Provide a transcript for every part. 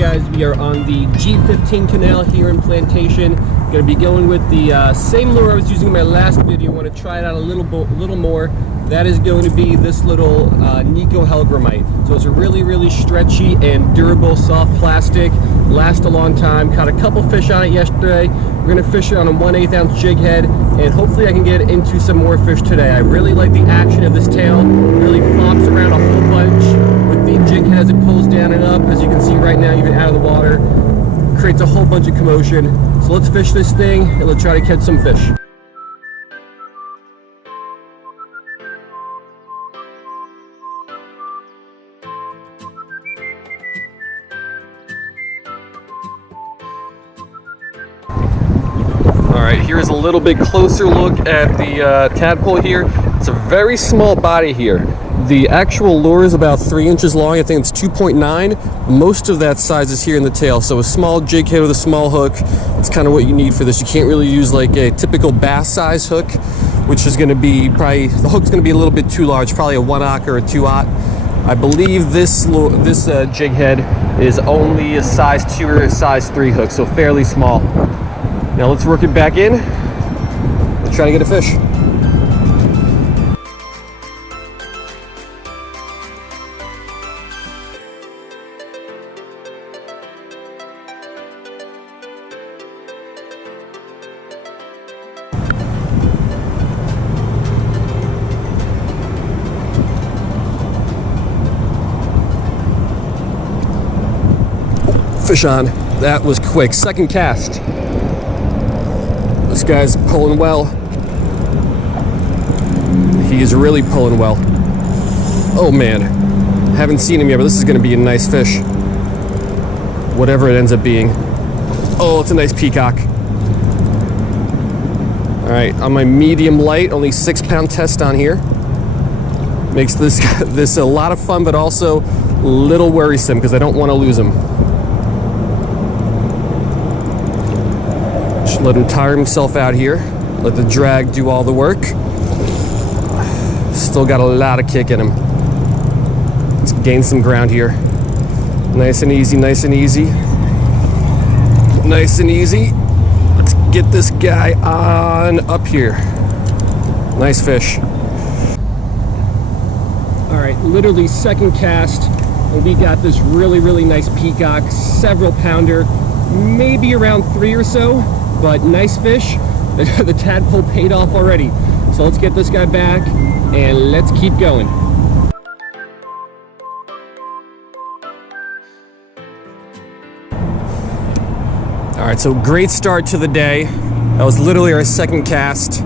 guys, we are on the G15 Canal here in Plantation. Going to be going with the same lure I was using in my last video. I want to try it out a little more. That is going to be this little Nikko Hellgrammite. So it's a really stretchy and durable soft plastic. Lasts a long time. Caught a couple fish on it yesterday. We're going to fish it on a 1/8 ounce jig head, and hopefully I can get into some more fish today. I really like the action of this tail. It really flops around a whole bunch with the jig head as it pulls down and up. As you can see right now, even out of the water, creates a whole bunch of commotion. So let's fish this thing and let's try to catch some fish. Alright, here's a little bit closer look at the tadpole here. It's a very small body here. The actual lure is about 3 inches long. I think it's 2.9. Most of that size is here in the tail. So a small jig head with a small hook, it's kind of what you need for this. You can't really use like a typical bass size hook, which is going to be probably, the hook's going to be a little bit too large, probably a 1/0 or a 2/0. I believe this jig head is only a size 2 or a size 3 hook, so fairly small. Now let's work it back in and try to get a fish. Fish on. That was quick. Second cast. This guy's pulling well. He is really pulling well. Oh man, haven't seen him yet, but this is going to be a nice fish. Whatever it ends up being. Oh, it's a nice peacock. All right, on my medium light, only 6-pound test on here. Makes this a lot of fun, but also a little worrisome because I don't want to lose him. Let him tire himself out here. Let the drag do all the work. Still got a lot of kick in him. Let's gain some ground here. Nice and easy, nice and easy. Nice and easy. Let's get this guy on up here. Nice fish. All right, literally second cast, and we got this really nice peacock, several pounder, maybe around 3 or so. But nice fish. The tadpole paid off already. So let's get this guy back and let's keep going. All right, so great start to the day. That was literally our second cast.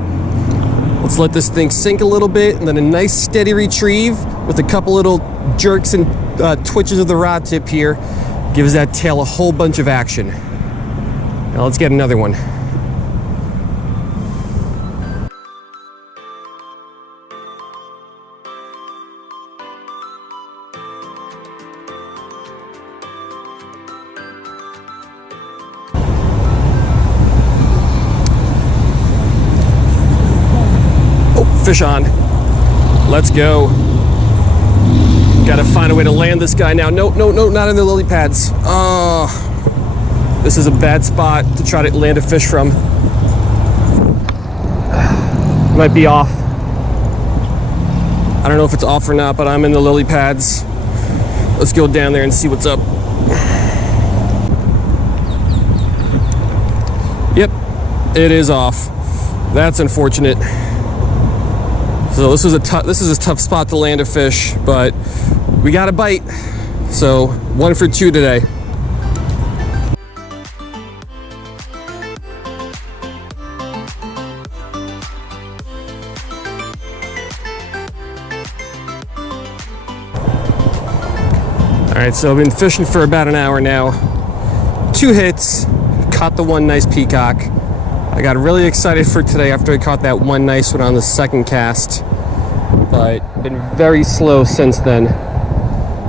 Let's let this thing sink a little bit, and then a nice steady retrieve with a couple little jerks and twitches of the rod tip here gives that tail a whole bunch of action. Now let's get another one. Oh, fish on. Let's go. Gotta find a way to land this guy now. No, not in the lily pads. Oh. This is a bad spot to try to land a fish from. Might be off. I don't know if it's off or not, but I'm in the lily pads. Let's go down there and see what's up. Yep, it is off. That's unfortunate. So this is a tough spot to land a fish, but we got a bite. So 1 for 2 today. All right, so I've been fishing for about an hour now. 2 hits, caught the one nice peacock. I got really excited for today after I caught that one nice one on the second cast, but been very slow since then.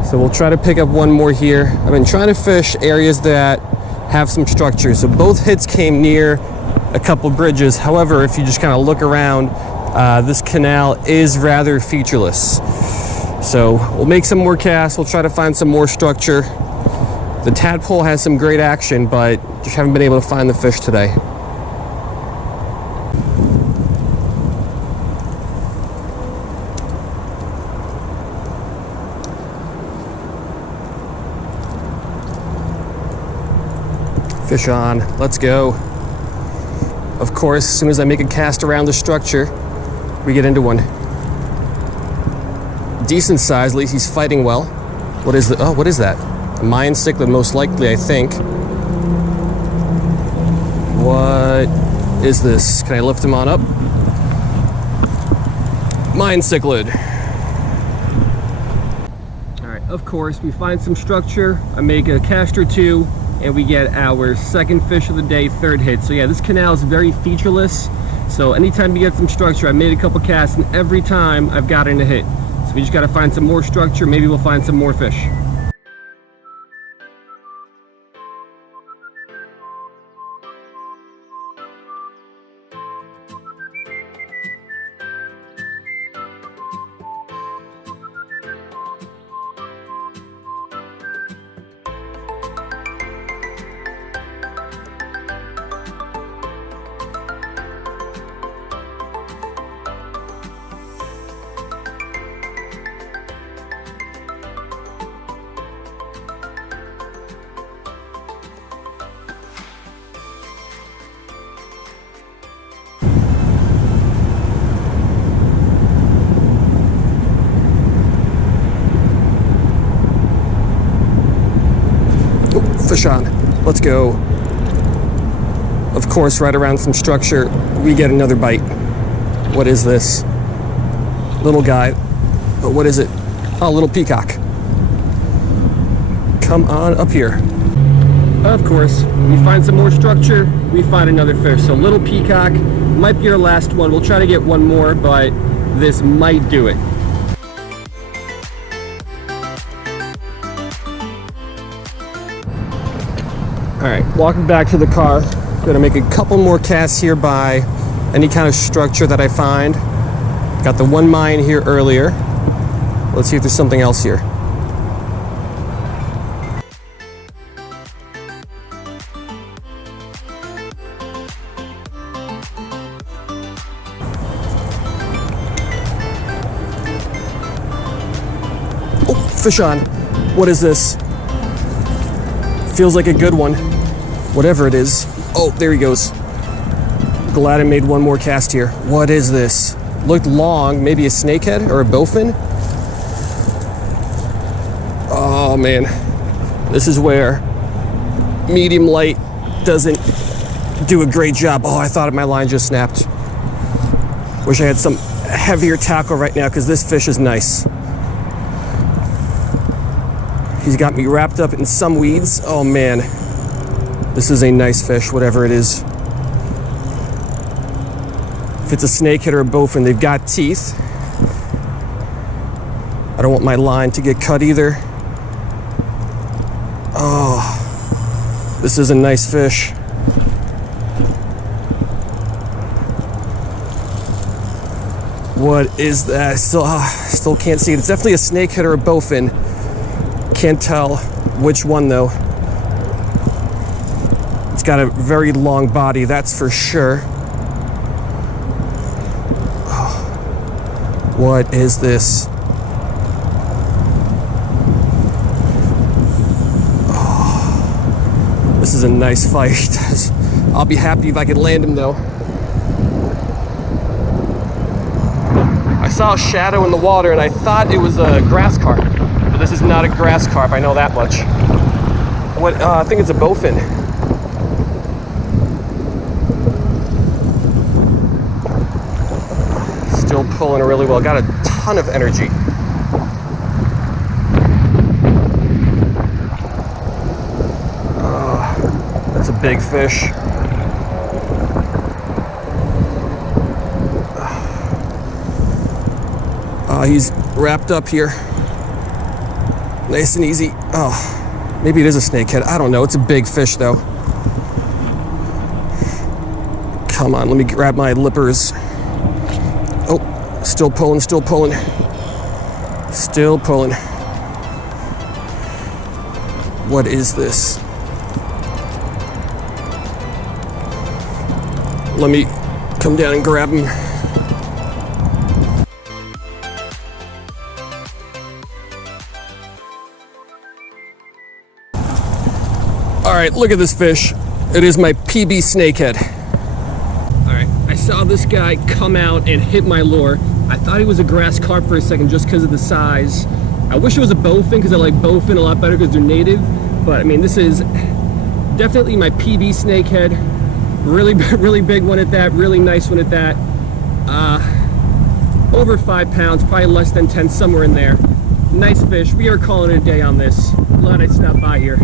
So we'll try to pick up one more here. I've been trying to fish areas that have some structure. So both hits came near a couple bridges. However, if you just kind of look around, this canal is rather featureless. So we'll make some more casts. We'll try to find some more structure. The tadpole has some great action, but just haven't been able to find the fish today. Fish on, let's go. Of course, as soon as I make a cast around the structure, we get into one. Decent size, at least he's fighting well. What is that? A Mayan cichlid, most likely, I think. What is this? Can I lift him on up? Mayan cichlid. All right, of course, we find some structure. I make a cast or two, and we get our second fish of the day, third hit. So yeah, this canal is very featureless. So anytime you get some structure, I made a couple casts, and every time I've gotten a hit. So we just got to find some more structure. Maybe we'll find some more fish. Fish on, let's go. Of course, right around some structure, we get another bite. What is this? Little guy, but what is it? Oh, little peacock. Come on up here. Of course, we find some more structure, we find another fish. So little peacock might be our last one. We'll try to get one more, but this might do it. All right, walking back to the car. Gonna make a couple more casts here by any kind of structure that I find. Got the one Mayan here earlier. Let's see if there's something else here. Oh, fish on. What is this? Feels like a good one. Whatever it is. Oh, there he goes. Glad I made one more cast here. What is this? Looked long, maybe a snakehead or a bowfin. Oh man, this is where medium light doesn't do a great job. Oh, I thought my line just snapped. Wish I had some heavier tackle right now because this fish is nice. He's got me wrapped up in some weeds. Oh man, this is a nice fish, whatever it is. If it's a snakehead or a bowfin, they've got teeth. I don't want my line to get cut either. Oh, this is a nice fish. What is that? Still can't see it. It's definitely a snakehead or a bowfin. Can't tell which one though. It's got a very long body, that's for sure. Oh, what is this? Oh, this is a nice fight. I'll be happy if I could land him though. I saw a shadow in the water and I thought it was a grass carp. But this is not a grass carp, I know that much. What? I think it's a bowfin. Still pulling really well. Got a ton of energy. That's a big fish. He's wrapped up here. Nice and easy. Oh, maybe it is a snakehead. I don't know. It's a big fish though. Come on, let me grab my lippers. Oh, still pulling, still pulling. Still pulling. What is this? Let me come down and grab him. All right, look at this fish. It is my PB snakehead. All right, I saw this guy come out and hit my lure. I thought he was a grass carp for a second just because of the size. I wish it was a bowfin because I like bowfin a lot better because they're native. But I mean, this is definitely my PB snakehead. Really big one at that, really nice one at that. Over 5 pounds, probably less than 10, somewhere in there. Nice fish. We are calling it a day on this. Glad I stopped by here.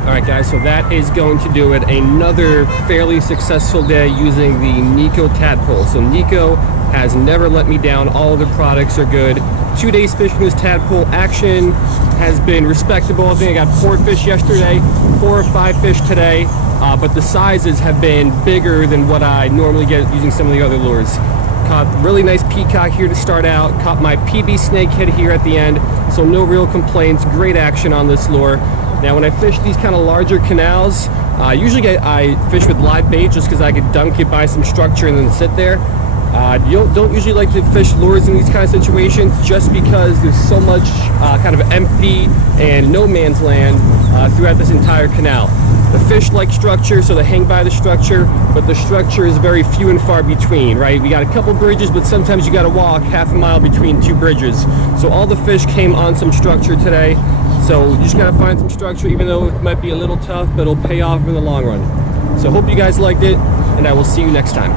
Alright guys, so that is going to do it. Another fairly successful day using the Nikko Tadpole. So Nikko has never let me down. All of the products are good. 2 days fishing this tadpole. Action has been respectable. I think I got 4 fish yesterday, 4 or 5 fish today, but the sizes have been bigger than what I normally get using some of the other lures. Caught really nice peacock here to start out. Caught my PB snakehead here at the end, so no real complaints. Great action on this lure. Now when I fish these kind of larger canals, usually I fish with live bait just because I could dunk it by some structure and then sit there. You don't usually like to fish lures in these kind of situations just because there's so much kind of empty and no man's land throughout this entire canal. The fish like structure, so they hang by the structure, but the structure is very few and far between, right? We got a couple bridges, but sometimes you got to walk half a mile between 2 bridges. So all the fish came on some structure today. So you just got to find some structure, even though it might be a little tough, but it'll pay off in the long run. So hope you guys liked it, and I will see you next time.